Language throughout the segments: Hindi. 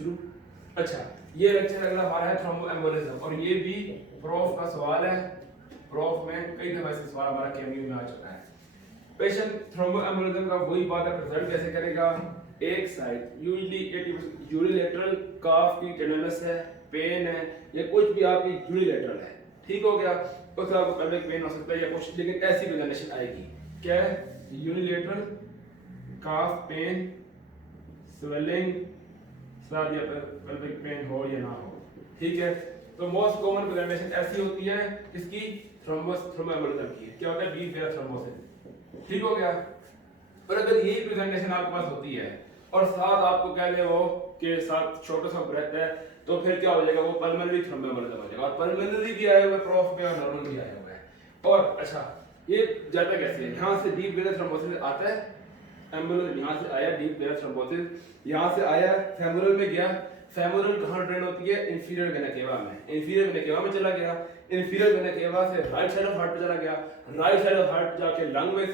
शुरू। अच्छा, ये लेक्चर अगला हमारा है थ्रोम्बोएम्बोलिज्म, और ये भी प्रोफ का सवाल है। प्रोफ में कई दफा से सवाल हमारा केएमयू में आ चुका है। पेशेंट थ्रोम्बोएम्बोलिज्म का वही बात है, प्रेजेंट कैसे करेगा। एक साइड यूजुअली 80% यूनिलैटरल काफ की टेंडरनेस है, पेन है, या कुछ भी आपकी यूनिलैटरल है, ठीक हो गया। उसके आपको पेल्विक पेन हो सकता है या कुछ, लेकिन ऐसी प्रेजेंटेशन आएगी। क्या है? यूनिलैटरल काफ पेन, स्वेलिंग, साथ या पेल्विक पेन हो या ना हो, ठीक है। तो मोस्ट कॉमन प्रेजेंटेशन ऐसी होती है इसकी, थ्रोम्बोएम्बोलिज्म की। क्या होता है? डीप वेन थ्रोम्बोसिस, ठीक हो गया। और अगर यही प्रेजेंटेशन आपके पास होती है और साथ आपको कह दे वो के साथ छोटा सा ब्रेथ है, तो फिर क्या हो जाएगा? वो पल्मोनरी थ्रोम्बोएम्बोलिज्म हो जाएगा। और पल्मोनरी भी आया हुआ है प्रोफ में और नॉर्मल भी आया हुआ है। और अच्छा, ये जाता कैसे है? यहाँ से डीप वेन थ्रोम्बोसिस आता है, एम्बुलेंस यहाँ से आया, डीप वेन थ्रोम्बोसिस यहाँ से आया, फेमोरल में गया। फेमोरल कहाँ ड्रेन होती है? इंफीरियर वेना केवा में। इंफीरियर वेना केवा में चला गया, इंफीरियर वेना केवा से राइट साइड ऑफ हार्ट पे चला गया, राइट साइड ऑफ हार्ट जाके लंग में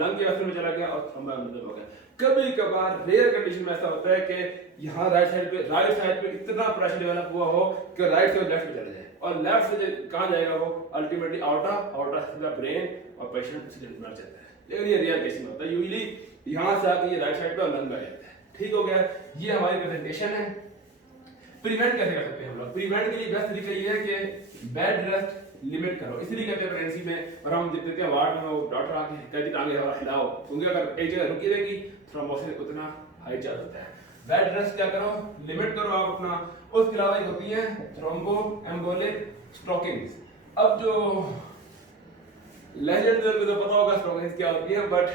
लंग के वेसल में चला गया और थ्रोम्बोएम्बोलिज्म हो गया। कभी कभार रेयर कंडीशन में ऐसा होता है कि यहाँ राइट साइड पे इतना प्रेशर डेवलप हुआ हो कि राइट से लेफ्ट पे चले जाए, और लेफ्ट से कहाँ जाएगा वो? अल्टीमेटली आउटर सीधा ब्रेन, और पेशेंट एक्सीडेंट मर जाता है। लेकिन ये रेयर केस में होता है, यूजुअली यहाँ से आके ये राइट साइड पे लंग आ जाता है, ठीक हो गया। ये हमारी प्रेजेंटेशन है। प्रिवेंट कैसे कर सकते हैं हम लोग? प्रिवेंट के लिए बेस्ट तरीका ये है कि बेड रेस्ट लिमिट करो। इसलिए कहते हैं प्रेगनेंसी में, और हम देखते हैं वार्ड में वो डॉक्टर आके कहते हैं टांगे हिलाओ, क्योंकि अगर एक जगह रुकी रहेगी थ्रोम्बोसिस उतना हाई चांस होता है। बेड रेस्ट क्या करो? लिमिट करो आप अपना। उसके अलावा एक होती है थ्रोम्बोएम्बोलिक स्टॉकिंग्स। अब जो लेजेंड को तो पता होगा स्टॉकिंग्स क्या होती है, बट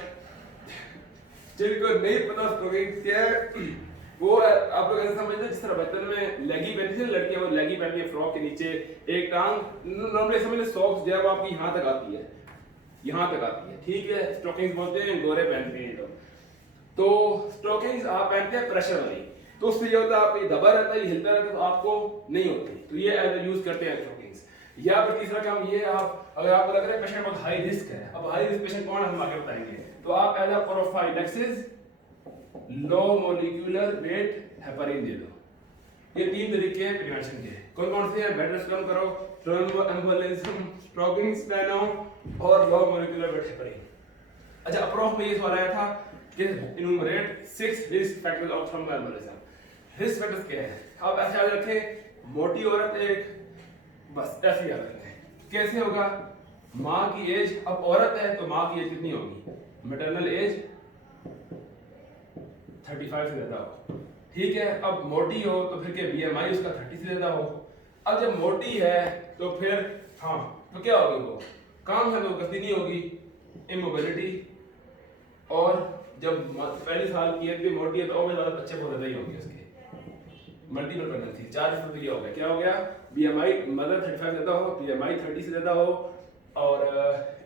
जिनको नहीं पता स्टॉकिंग्स क्या है, वो आप लोग ऐसा समझते जिस तरह बचपन में लेगी पहनती थी लड़कियां, वो लेगी पहनती है फ्रॉक के नीचे एक टांग, नॉर्मली समझ लो सॉक्स जो है वो आपकी यहाँ तक आती है, यहाँ तक आती है, ठीक है। स्टॉकिंग्स बोलते हैं, गोरे पहनते हैं लोग। तो स्टॉकिंग्स आप पहनते हैं प्रेशर वाली, तो उससे ये होता है आपको दबा रहता है, हिलता रहता है, तो आपको नहीं होती, तो ये एज यूज करते हैं स्टॉकिंग्स। या फिर तीसरा काम ये, आप अगर आपको लग रहा है पेशेंट बहुत हाई रिस्क है, अब हाई रिस्क पेशेंट कौन है हम आगे बताएंगे, तो आप as a prophylaxis low molecular weight heparin दे दो। ये तीन तरीके हैं प्रिवेंशन के। कौन कौन से हैं? बेड रेस्ट कम करो, थ्रोम्बोएम्बोलिज्म, स्टॉकिंग्स पहनो और लो मॉलिक्यूलर वेट हेपारिन। अच्छा, अप्रोच में ये सवाल आया था कि इनुमरेट 6 risk factors of thromboembolism. Risk factors क्या है? आप ऐसे याद रखें, मोटी औरत एक, बस ऐसे याद रखें। कैसे होगा? माँ की एज, अब औरत है तो माँ की एज कितनी होगी? मैटरनल एज 35 से ज्यादा हो, ठीक है। अब मोटी हो तो फिर के बीएमआई उसका 30 से ज्यादा हो। अब जब मोटी है तो फिर हाँ, तो क्या होगी? वो काम है तो गति नहीं होगी, इमोबिलिटी। और जब पहले साल की है, मोटी है तो और ज्यादा बच्चे बहुत ज्यादा ही होंगे उसके, मल्टीपल प्रेगनेंसी। 4 तो ये हो गया, क्या हो गया? बीएमआई मदर 35 से ज्यादा हो, बीएमआई 30 से ज्यादा हो, और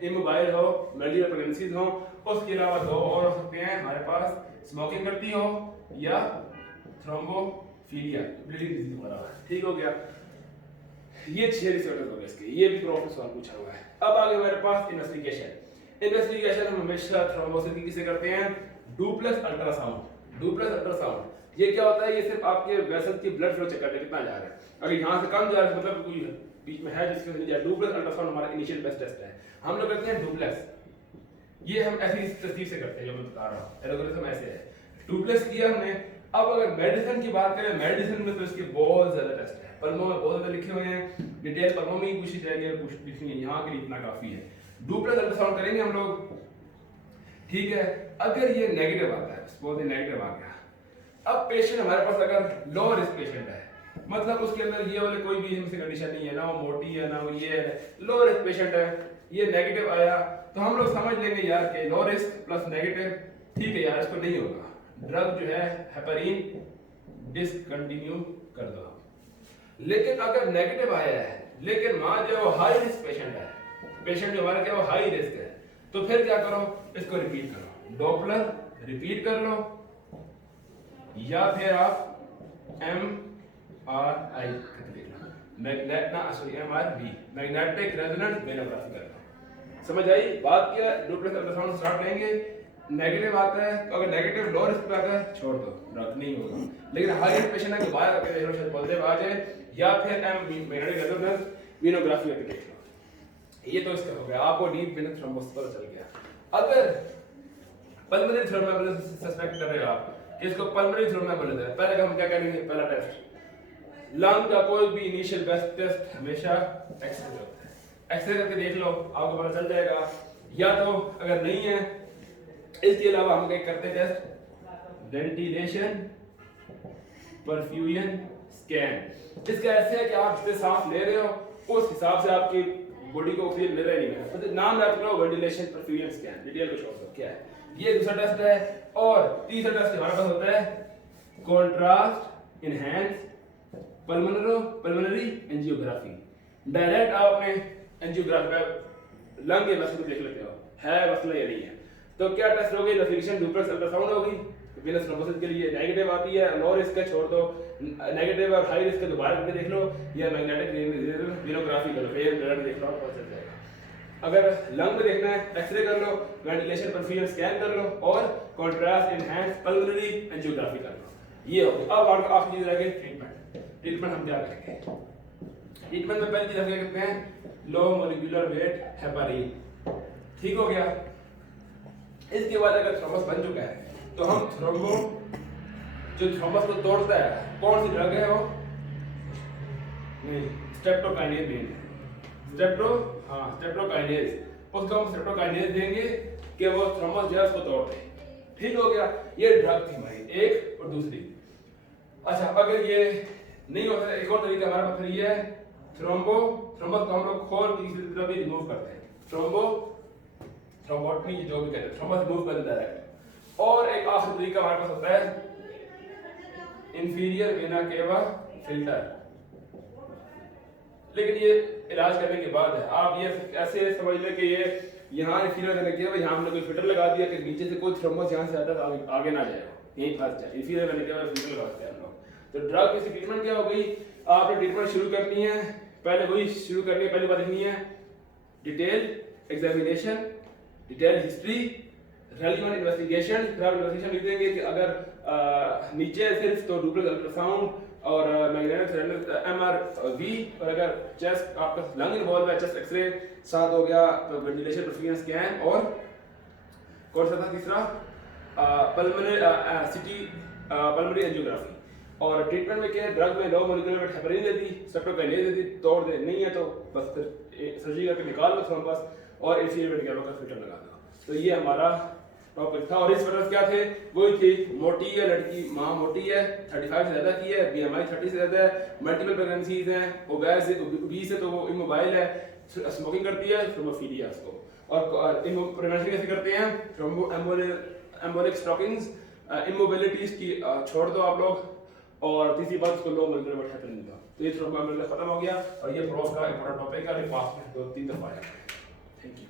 इमोबाइल हो, मल्टीपल प्रेगनेंसीज हो। उसके अलावा दो और हो सकते हैं हमारे पास, स्मोकिंग करती हो या थ्रोम्बोफिलिया, ब्लीडिंग डिजीज वगैरह, ठीक हो गया। ये 6 रिसर्च हो गए इसके, ये भी प्रोफ सवाल पूछा हुआ है। अब आगे हमारे पास इन्वेस्टिगेशन। इन्वेस्टिगेशन हम हमेशा थ्रोम्बोसिस की किसे करते हैं? Duplex ultrasound. डुप्लेक्स अल्ट्रासाउंड ये क्या होता है? ये सिर्फ आपके वेसल की ब्लड फ्लो चेक करते हैं कितना जा रहा है। अगर यहाँ से कम जा रहा है मतलब कोई बीच में है जिसके नहीं जा रहा। डुप्लेक्स अल्ट्रासाउंड हमारा इनिशियल बेस्ट टेस्ट है, हम लोग करते हैं डुप्लेक्स। ये हम ऐसी तरतीब से करते हैं जो मैं बता रहा हूँ, एल्गोरिथम ऐसे है। डुप्लेक्स किया हमने। अब अगर मेडिसिन की बात करें, मेडिसिन में तो इसके बहुत ज्यादा टेस्ट है, पल्मो में बहुत ज्यादा लिखे हुए हैं, डिटेल पल्मो में ही पूछी जाएगी, लिखनी है, यहाँ के लिए इतना काफी है। डुप्लेक्स अल्ट्रासाउंड करेंगे हम लोग, ठीक है। अगर ये नेगेटिव आता है, सपोज ये नेगेटिव आ गया, अब पेशेंट हमारे पास अगर लो रिस्क पेशेंट है, मतलब उसके अंदर ये वाले कोई भी हिमसे कंडीशन नहीं है, ना वो मोटी है ना वो ये है, लो रिस्क पेशेंट है, ये नेगेटिव आया, तो हम लोग समझ लेंगे यार कि लो रिस्क प्लस नेगेटिव, ठीक है यार इसको नहीं होगा, ड्रग जो है हेपारिन डिसकंटिन्यू कर दो। लेकिन अगर नेगेटिव आया है, लेकिन मान जो हाई रिस्क पेशेंट है, पेशेंट जो हमारा क्या वो हाई रिस्क है, तो फिर क्या करो? इसको रिपीट करो, डॉपलर रिपीट कर लो, या फिर आप MRI मैग्नेटिक रेजोनेंस वेनोग्राफी कर लो। समझ आई बात? क्या डुप्लेक्स अल्ट्रासाउंड स्टार्ट लेंगे, नेगेटिव आता है तो अगर नेगेटिव लो रिस्क पे आता है छोड़ दो, ड्रग नहीं होगा। लेकिन हाई रिस्क पेशेंट है दोबारा करके देख लो, शायद पॉजिटिव आ जाए, या फिर वीनोग्राफी करके देख लो। ये तो इसका हो गया, आपको डीप वेनस थ्रोम्बोसिस पता चल गया। अगर पल्मोनरी थ्रोम्बोसिस सस्पेक्ट कर रहे हो आप कि इसको पल्मोनरी थ्रोम्बोसिस है, पहले हम क्या करेंगे, पहला टेस्ट लंग का कोई भी इनिशियल बेस्ट टेस्ट हमेशा एक्सरे होता है। एक्सरे करके देख लो, आपको पता चल जाएगा। या तो अगर नहीं है, इसके अलावा हम क्या करते हैं टेस्ट, वेंटिलेशन परफ्यूजन स्कैन। इसका ऐसे है कि आप जितने सांस ले रहे हो उस हिसाब से आपकी बॉडी को ऑक्सीजन मिल रहा है नहीं मिल रहा, नाम रख लो वेंटिलेशन परफ्यूजन स्कैन, डिटेल में शो क्या है। ये दूसरा टेस्ट है। और तीसरा टेस्ट हमारे पास होता है contrast enhance pulmonary angiography. Direct आप अपने एंजियोग्राफी लंग के मसल को देख लेते हो है मसला या नहीं है। तो क्या टेस्ट होगी, इन्वेस्टिगेशन डुप्लेक्स अल्ट्रासाउंड होगी वेनस थ्रोम्बोसिस के लिए, नेगेटिव आती है, लो रिस्क है छोड़ दो, नेगेटिव और हाई रिस्क है दोबारा करके देख लो, या मैग्नेटिक वीनोग्राफी कर लो, फिर ब्लड देख लो, पता चल जाएगा। अगर लंग में देखना है एक्सरे कर लो, वेंटिलेशन परफ्यूजन स्कैन कर लो, और कॉन्ट्रास्ट इनहैंस पल्मोनरी एंजियोग्राफी कर लो। ये हो गया। अब आखिरी चीज रह गई ट्रीटमेंट। ट्रीटमेंट हम क्या करेंगे, ट्रीटमेंट में पहली चीज हम क्या करते हैं, लो मोलिकुलर वेट हेपारिन, ठीक हो गया। इसके बाद अगर थ्रोम्बस बन चुका है तो हम जो थ्रोम्बस को तोड़ता है, कौन सी ड्रग है वो, नहीं स्ट्रेप्टोकाइनेज देंगे, स्ट्रेप्टोकाइनेज, उसको हम स्ट्रेप्टोकाइनेज देंगे कि वो थ्रोम्बस जो है उसको तोड़ दे, ठीक हो गया। ये ड्रग थी हमारी एक। और दूसरी, अच्छा अगर ये नहीं होता है, एक और तरीका हमारे पास ये है, थ्रोम्बस को हम लोग खोल के किसी तरह भी रिमूव करते हैं, थ्रोम्बोटमी जो भी कहते हैं, थ्रोम्बस रिमूव कर देता है। और एक आखिरी तरीका हमारे पास होता है इंफीरियर वेना केवा फिल्टर, लेकिन ये इलाज करने के बाद है। आप ये ऐसे समझ लें कि ये यहाँ इंफीरियर वेना केवा, यहाँ हमने कोई फिल्टर लगा दिया कि नीचे से कोई थ्रोम्बस यहाँ से आता है तो आगे ना जाए, यहीं फंस जाए, इंफीरियर वेना केवा फिल्टर लगाते हैं हम लोग। तो ड्रग की ट्रीटमेंट क्या हो गई, आपने ट्रीटमेंट शुरू करनी है, पहले वही शुरू करनी है, पहली बात लिखनी है detail examination, detail history, relevant investigation. Investigation लिख देंगे कि अगर नीचे सिर्फ तो डुप्लेक्स अल्ट्रासाउंड और मैग्नेटिक MRV, और अगर चेस्ट आपका लंग इन्वॉल्व है चेस्ट एक्सरे, साथ हो गया तो वेंटिलेशन परफ्यूजन स्कैन, और कौन सा था तीसरा, पल्मोनरी एंजियोग्राफी। और ट्रीटमेंट में क्या है, ड्रग में लो मोलिकुलर वेट हेपारिन देती, स्ट्रेप्टोकाइनेज देती, तोड़ दे, नहीं है तो बस फिर सर्जरी करके निकाल लो थ्रोम्बस और इंफीरियर वेना केवा का फिल्टर लगा दो। तो ये हमारा टॉपिक था। और इस वजह क्या थे, वही थी, मोटी है लड़की, माँ मोटी है, 35 से ज्यादा की है, BMI 30 से ज्यादा है, मल्टीपल प्रेगनेंसीज हैं, ओबीस है तो वो इमोबाइल है, स्मोकिंग करती है, थ्रोम्बोफिलिया उसको। और प्रिवेंशन कैसे करते हैं, थ्रोम्बोएम्बोलिक स्टॉकिंग्स, इमोबिलिटीज की छोड़ दो आप लोग, और तीसरी बात उसको लो मोलिकुलर वेट हेपारिन दो। तो ये थ्रोम्बोएम्बोलिक खत्म हो गया, और ये प्रोफ का इंपॉर्टेंट टॉपिक है, पास में 2-3 दफा आया। Thank you.